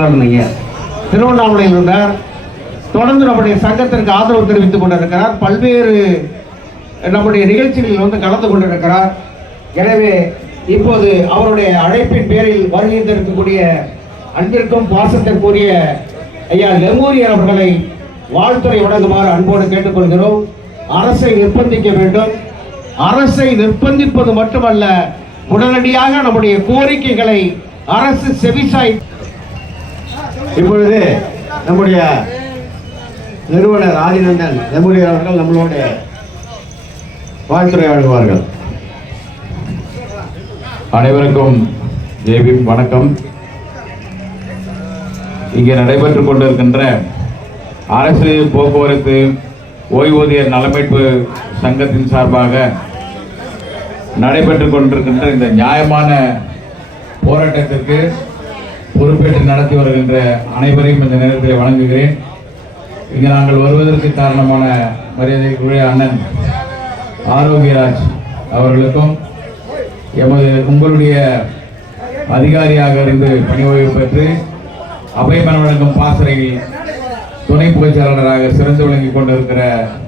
இருந்தீங்க திருவண்ணாமலையில் இருந்தார். தொடர்ந்து நம்முடைய சங்கத்திற்கு ஆதரவு தெரிவித்துக் கொண்டிருக்கிறார். பல்வேறு நம்முடைய நிகழ்ச்சிகளில் வந்து கலந்து கொண்டிருக்கிறார். எனவே இப்போது அவருடைய அழைப்பின் பேரில் வருகை அன்பிற்கும் பாசத்திற்குரிய ஐயா லெமூரியர் அவர்களை வாழ்த்துறை வழங்குமாறு அன்போடு கேட்டுக்கொள்கிறோம். அரசை நிர்பந்திக்க வேண்டும். அரசை நிர்பந்திப்பது மட்டுமல்ல உடனடியாக நம்முடைய கோரிக்கைகளை அரசு செவிசாய் இப்பொழுது நம்முடைய நிறுவனர் ஆதிநந்தன் நம்முடைய அவர்கள் நம்மளோட வாழ்த்துறை வழங்குவார்கள். அனைவருக்கும் ஜெய்பி வணக்கம். இங்கே நடைபெற்றுக் கொண்டிருக்கின்ற அரசு போக்குவரத்து ஓய்வூதியர் நலமீட்பு சங்கத்தின் சார்பாக நடைபெற்றுக் கொண்டிருக்கின்ற இந்த நியாயமான போராட்டத்திற்கு பொறுப்பேற்று நடத்தி வருகின்ற அனைவரையும் இந்த நேரத்தில் வணங்குகிறேன். இங்கு நாங்கள் வருவதற்கு காரணமான மரியாதைக்குரிய அண்ணன் ஆரோக்கியராஜ் அவர்களுக்கும் எமது உங்களுடைய அதிகாரியாக இருந்து பணி ஓய்வு பெற்று அபயமனம் வழங்கும் பாசறையில் துணை புகைச்சாளராக சிறந்து விளங்கிக் கொண்டிருக்கிற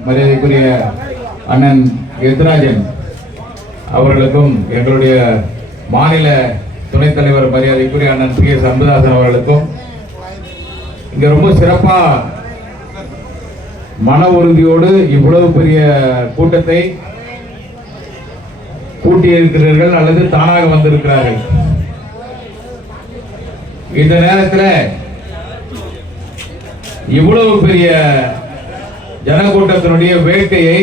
மரியாதைக்குரிய அண்ணன் எத்ராஜன் அவர்களுக்கும் எங்களுடைய மாநில துணைத் தலைவர் மரியாதைக்குரிய அண்ணன் பி எஸ் அன்புதாசன் அவர்களுக்கும் இங்க ரொம்ப சிறப்பா மன உறுதியோடு இவ்வளவு பெரிய கூட்டத்தை கூட்டியிருக்கிறீர்கள் அல்லது தானாக வந்திருக்கிறார்கள். இந்த நேரத்தில் இவ்வளவு பெரிய ஜனக்கூட்டத்தினுடைய வேட்கையை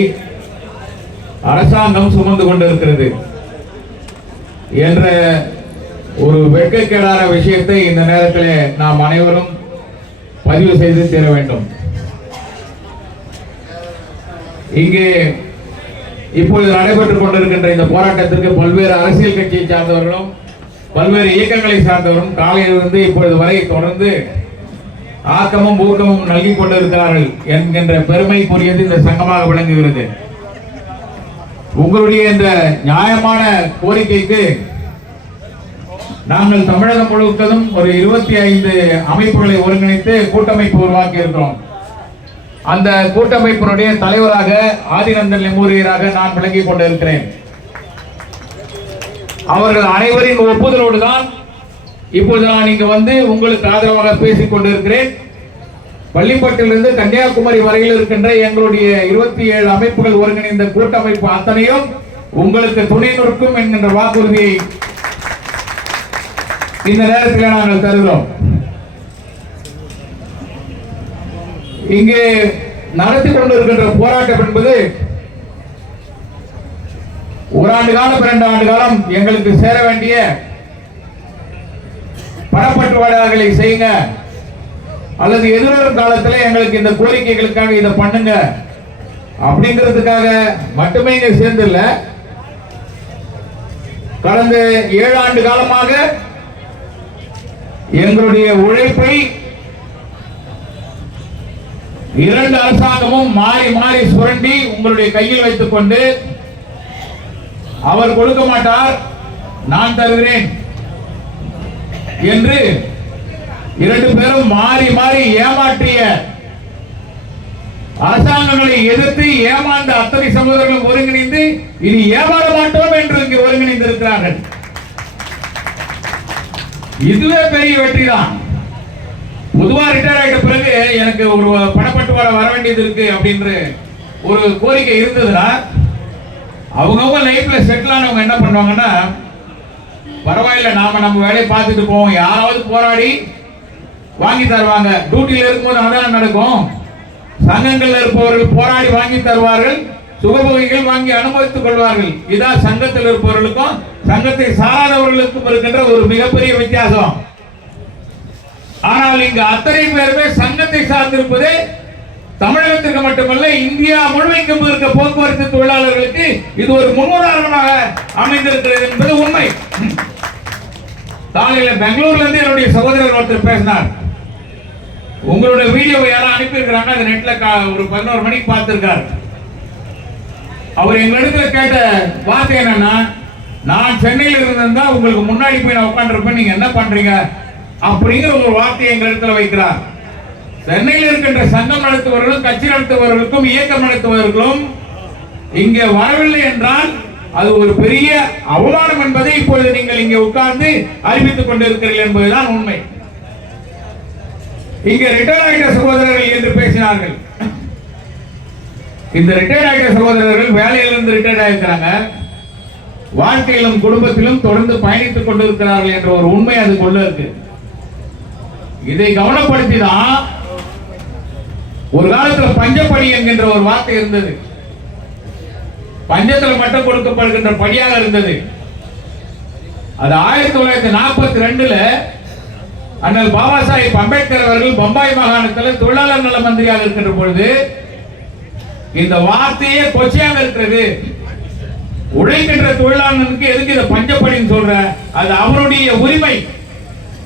அரசாங்கம் சுமந்து கொண்டிருக்கிறது. என்ற ஒரு வெட்கக்கேடான விஷயத்தை இந்த நேரத்தில் நாம் அனைவரும் பதிவு செய்து தீர வேண்டும். இங்கே இப்பொழுது நடைபெற்றுக் கொண்டிருக்கின்ற இந்த போராட்டத்திற்கு பல்வேறு அரசியல் கட்சியை சார்ந்தவர்களும் பல்வேறு இயக்கங்களை சார்ந்தவரும் காலையிலிருந்து இப்பொழுது வரை தொடர்ந்து ஆக்கமும் ஊக்கமும் நல்கி கொண்டிருக்கிறார்கள் என்கின்ற பெருமைக்குரியது இந்த சங்கமாக விளங்குகிறது. உங்களுடைய இந்த நியாயமான கோரிக்கைக்கு நாங்கள் தமிழகம் முழுவதும் ஒரு இருபத்தி ஐந்து அமைப்புகளை ஒருங்கிணைத்து கூட்டமைப்பு உருவாக்கி இருக்கிறோம் அந்த கூட்டமைப்பினுடைய தலைவராக ஆதிநந்தன் லெமூரியராக நான் விளங்கிக் கொண்டிருக்கிறேன். அவர்கள் அனைவரின் ஒப்புதலோடு தான் இப்போது நான் இங்கு வந்து உங்களுக்கு ஆதரவாக பேசிக் கொண்டிருக்கிறேன். பள்ளிப்பட்டிலிருந்து கன்னியாகுமரி வரையில் இருக்கின்ற எங்களுடைய இருபத்தி ஏழு அமைப்புகள் ஒருங்கிணைந்த கூட்டமைப்பு அத்தனையும் உங்களுக்கு துணை நிற்கும் என்கின்ற வாக்குறுதியை இந்த நேரத்தில் நாங்கள் தருகிறோம். இங்கே நடத்தி கொண்டிருக்கின்ற போராட்டம் என்பது ஒரு ஆண்டு காலம் இரண்டு ஆண்டு காலம் எங்களுக்கு சேர வேண்டிய பணப்பட்டுவாடாகளை செய்யுங்க. அல்லது எதிர்வரும் காலத்தில் எங்களுக்கு இந்த கோரிக்கைகளுக்காக இதை பண்ணுங்க. அப்படிங்கிறதுக்காக மட்டுமே இங்க சேர்ந்துள்ள கடந்த ஏழு ஆண்டு காலமாக எங்களுடைய உழைப்பை இரண்டு அரசாங்கமும் மாறி மாறி சுரண்டி உங்களுடைய கையில் வைத்துக் கொண்டு அவர் கொடுக்க மாட்டார் நான் தருகிறேன் என்று இரண்டு பேரும் மாறி மாறி ஏமாற்றிய அரசாங்கங்களை எதிர்த்து ஏமாந்த அத்தனை சகோதரர்களும் ஒருங்கிணைந்து இனி ஏமாற மாட்டோம் என்று இங்கு ஒருங்கிணைந்திருக்கிறார்கள். இதுவே பெரிய வெற்றி தான் பொதுவா ரிட்டையர் ஆயிட்ட பிறகு எனக்கு ஒரு பணப்பட்டு வர வர வேண்டியது இருக்கு அப்படின்னு ஒரு கோரிக்கை இருந்ததுன்னா அவங்கவுங்க லைஃப்ல செட்டில் ஆனவங்க என்ன பண்ணுவாங்கன்னா பரவாயில்ல நாம நம்ம வேலையை பார்த்துட்டு போவோம். யாராவது போராடி வாங்கி தருவாங்க. டியூட்டியில் இருக்கும்போது அதான் நடக்கும். சங்கங்கள்ல இருப்பவர்கள் போராடி வாங்கி தருவார்கள். சுகபோகிகள் வாங்கி அனுபவித்துக் கொள்வார்கள். இதான் சங்கத்தில் இருப்பவர்களுக்கும் சங்கத்தை சாராதவர்களுக்கும் இருக்கின்ற ஒரு மிகப்பெரிய வித்தியாசம். ஆனால் இங்கு அத்தனை பேருமே சங்கத்தை சார்ந்திருப்பது தமிழகத்திற்கு மட்டுமல்ல இந்தியா முழுமைக்கும் இருக்க போக்குவரத்து தொழிலாளர்களுக்கு இது ஒரு முன்னுதாரணமாக அமைந்திருக்கிறது என்பது உண்மை. காலையில் பெங்களூர்ல இருந்து என்னுடைய சகோதரர் ஒருத்தர் பேசினார். உங்களுடைய வீடியோவை யாரும் அனுப்பியிருக்கிறாங்க அது நெட்ல ஒரு பதினோரு மணிக்கு பார்த்திருக்காரு. அவர் எங்களிடத்துல கேட்ட வார்த்தை என்னன்னா நான் சென்னையில் இருந்திருந்தா உங்களுக்கு முன்னாடி போய் நான் உட்காந்துருப்பேன் நீங்க என்ன பண்றீங்க? அப்படிங்கிற ஒரு வார்த்தையை எங்களிடத்தில் வைக்கிறார். சென்னையில் இருக்கின்ற சங்கம் நடத்துபவர்களும் கட்சி நடத்துபவர்களுக்கும் இயக்கம் நடத்துபவர்களும் இங்கே வரவில்லை என்றால் அது ஒரு பெரிய அவமானம் என்பதை இப்பொழுது நீங்கள் இங்கே உட்கார்ந்து அறிவித்துக் கொண்டிருக்கிறீர்கள் என்பதுதான் உண்மை. இங்கே ரிட்டையர் ஆகிட்ட சகோதரர்கள் என்று பேசினார்கள். இந்த ரிட்டையர் ஆகிட்ட சகோதரர்கள் வேலையிலிருந்து ரிட்டையர் ஆகிருக்கிறாங்க வாழ்க்கையிலும் குடும்பத்திலும் தொடர்ந்து பயணித்துக் கொண்டிருக்கிறார்கள் என்ற ஒரு உண்மை அது கொள்ள இருக்கு. இதை கவனப்படுத்தி தான் ஒரு காலத்துல பஞ்சப்படி என்கின்ற ஒரு வார்த்தை இருந்தது. பஞ்சத்துல மட்டும் கொடுக்கப்படுகின்ற படியாக இருந்தது. அது ஆயிரத்தி தொள்ளாயிரத்தி நாற்பத்தி ரெண்டுல அண்ணல் பாபா சாஹிப் அம்பேத்கர் அவர்கள் பம்பாய் மாகாணத்தில் தொழிலாளர் நல மந்திரியாக இருக்கின்ற பொழுது இந்த வார்த்தையே கொச்சையாக இருக்கிறது. உழைக்கின்ற தொழிலாளனுக்கு எதுக்கு இதை பஞ்சப்படின்னு சொல்ற? அது அவனுடைய உரிமை.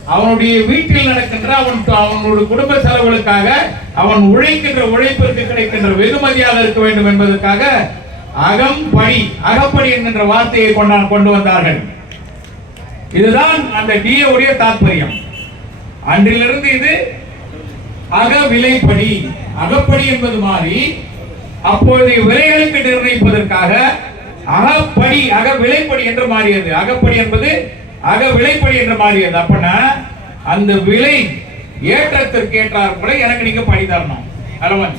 அவனுடைய வீட்டில் நடக்கின்ற அவன் அவனுடைய குடும்ப செலவுகளுக்காக அவன் உழைக்கின்ற உழைப்பிற்கு கிடைக்கின்ற வெகுமதியாக இருக்க வேண்டும் என்பதற்காக அகம்படி அகப்படி என்கின்ற வார்த்தையை கொண்டான் கொண்டு வந்தார்கள். இதுதான் அந்த டிஏவுடைய உடைய தாற்பயம் அன்றிலிருந்து இது அக விலைப்படி அகப்படி என்பது மாறி அப்பொழுது விலைகளுக்கு நிர்ணயிப்பதற்காக அகப்படி அக விலைப்படி என்று மாறியது. அகப்படி என்பது அக விலைப்படி என்று மாறியது. அப்பனா அந்த விலை ஏற்றத்திற்கு ஏற்றார் கூட எனக்கு நீங்க படி தரணும். அரவன்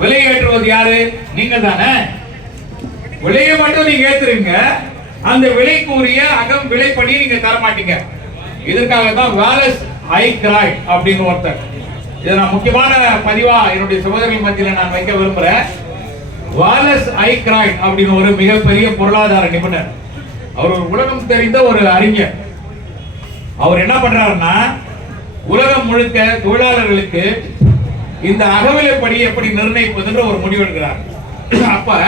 விலை ஏற்றுவது யாரு? நீங்க தானே விலையை மட்டும் நீங்க ஏத்துறீங்க. அந்த விலைக்கு உரிய அகம் விலைப்படி நீங்க தர மாட்டீங்க இதற்காக தான் வேலஸ் ஐ கிராய் அப்படின்னு ஒருத்தர். இதை நான் முக்கியமான பதிவா என்னுடைய சகோதரர்கள் மத்தியில் நான் வைக்க விரும்புறேன். வாலஸ் ஐ அப்படின்னு ஒரு மிகப்பெரிய பொருளாதார நிபுணர். அவர் ஒரு உலகம் தெரிந்த ஒரு அறிஞர். அவர் என்ன பண்றாருன்னா உலகம் முழுக்க தொழிலாளர்களுக்கு இந்த அகவிலைப்படி எப்படி நிர்ணயிப்பதுன்ற ஒரு முடிவு எடுக்கிறார். அப்ப